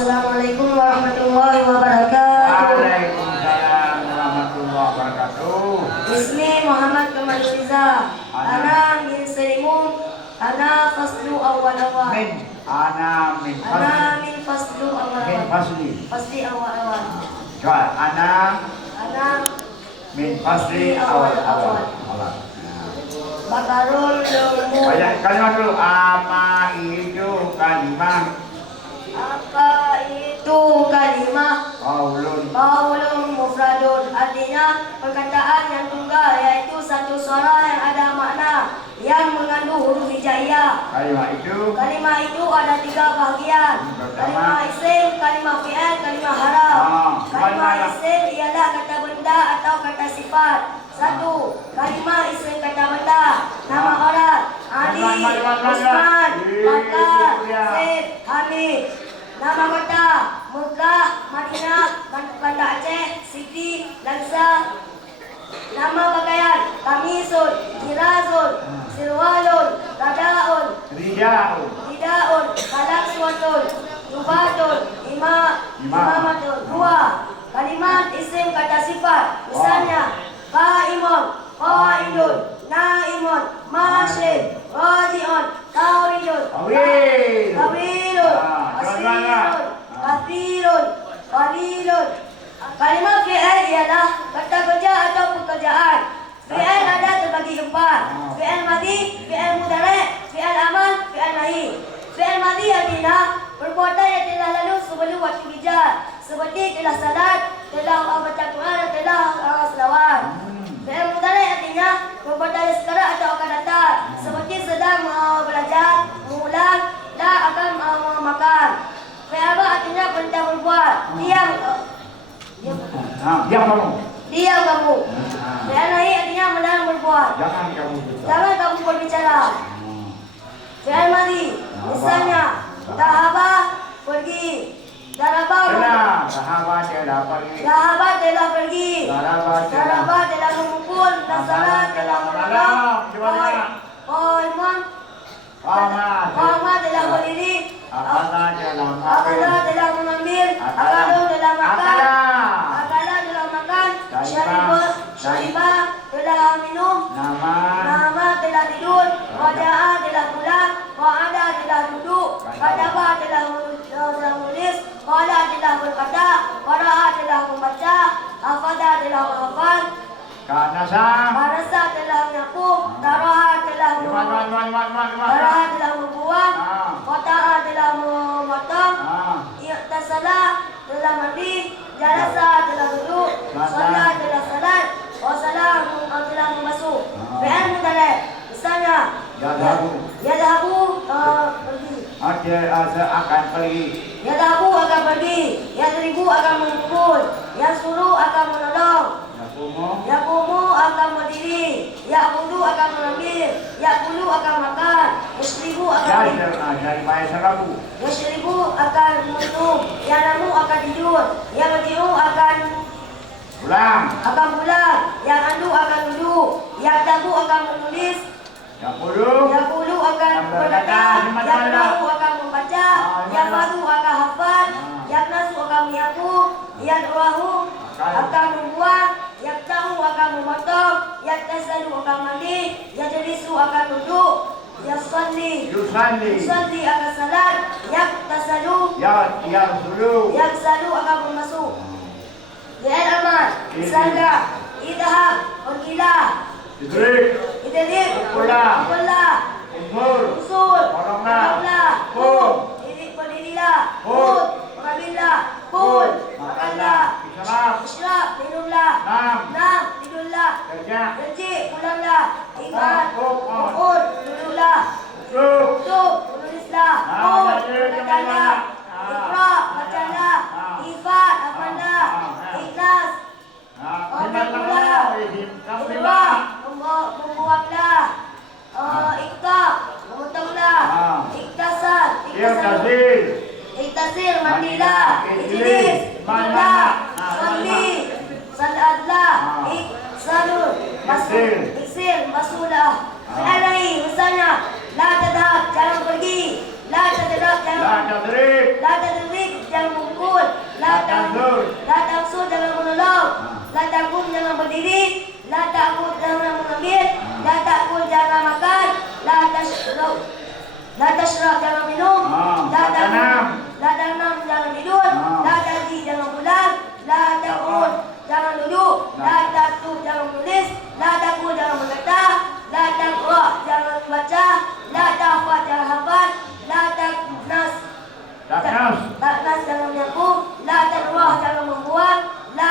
Assalamualaikum warahmatullahi wabarakatuh. Waalaikumsalam warahmatullahi wabarakatuh. Ismi Muhammad Kamal Riza. Ana min Selimun. Ana faslu awal awal. Ana min faslu awal min awal. fasli. Fasli awal awal. Coba ana min fasli awal awal. Bakarul lumur. Banyak kalimat dulu. Apa itu kalimat? Apa itu kalimah? Qaulun mufradun, artinya perkataan yang tunggal, yaitu satu suara yang ada makna yang mengandung huruf hijaiyah. Kalimah itu ada 3 bahagian. Kalimah isim, kalimah fi'il, kalimah haraf. Kalimah isim ialah kata benda atau kata sifat. 1. Kalimah isim kata benda, nama orang Ali, Usman, Bakar, Zaid, Hamid. Nama kota Mekah, Madinah, Banda Aceh, Siti, Langsa. Nama pakaian kamisun, jirazun, sirwalun, radaun, ridaun, kalakswatun, jubatun, imamatun. 2. Kalimat isim kata sifat, misalnya qaimun, qaidun, naimun, masyid, rajiun, tawidun, tawilun, asirun, kathirun, qalilun. Kalimat fi'il ialah kata kerja atau pekerjaan. Fi'il ada terbagi 4. Fi'il madhi, fi'il mudhari', fi'il amal, fi'il nahi. Fi'il madhi artinya perbuatan yang telah lalu sebelum waktu hijab, seperti telah salat, telah baca Quran dan telah selawat. Fi'il mudhari' artinya perbuatan yang sekarang atau akan datang, seperti sedang belajar, mengulang, dan akan makan. Fi'il amal artinya perintah berbuat, diam kamu. Fi'il nahi artinya melarang berbuat, jangan kamu berbicara. Fi'il madhi, misalnya dhahaba, pergi. Daraba telah pergi. Daraba telah memukul. Nasara telah menolong. Qama telah berdiri. Akala telah mengambil. Akalu telah makan. Akala telah makan. Syariba telah minum. Nama telah tidur. Waja'a telah pulang. Wa'ada telah duduk. Kadaba telah menulis. Qala telah berkata. Qara'a telah membaca. Hafada telah menghafal. Kanasa telah menyapu. Tara'a telah membuang. Qata'a telah memotong. Iqtasala telah mandi. Jalasa telah duduk. Salat telah salat. Wasalam telah membasuh. Fi'il mudhari', misalnya yadhabu pergi. Akan pergi. Yadhabu akan pergi. Yadribu akan memukul. Yasuru akan menolong. Yakumu akan berdiri. Ya'budu akan mengambil. Ya'kulu akan makan. Yashribu akan minum. Yashribu akan minum. Yanamu akan tidur. Yarji'u akan pulang. Yang andu akan duduk. Yaktabu akan menulis. Yakulu akan berkata. Yaknahu akan membaca. Yakmadu akan hafal. Yaknasu akan menyapu. Yad'uahu akan membuang. Yaktahu akan memotong. Yaktasalu akan mandi. Yajlisu akan duduk. Yusalli akan salat. Yaktasalu yaksalu akan memasuk. Fi'il amal, misalnya idhab, pergilah. Idrik, pulang. Usul, tolonglah. Berdirilah. Mengambillah. Makanlah. Isyrab, minumlah. Nam, tidurlah. Kerja, pulanglah. Ikat, duduklah. Tutup, menulislah. Katakanlah. Iqra, bacalah. Ifat, hafallah. Ikhlas, membuanglah. Iqta, memotonglah. Iktasar, iktasir, mandilah. Ijlis, minumlah. Salli, salatlah. Iksir, basuhlah. Fi'il nahi, misalnya la tadhab, jangan pergi. La tadrib, jangan La tangsur jangan menolong. La tangkum jangan berdiri. La takut jangan mengambil. La takut jangan makan. La tashrab jangan minum. La tanam jangan tidur. La taji jangan pulang. La takut jangan duduk. La taktub jangan menulis. La takut jangan berkata. La taqra jangan baca. La tahfaz jangan hafal. La taknas jangan menyapu. La tarwah jangan membuang. La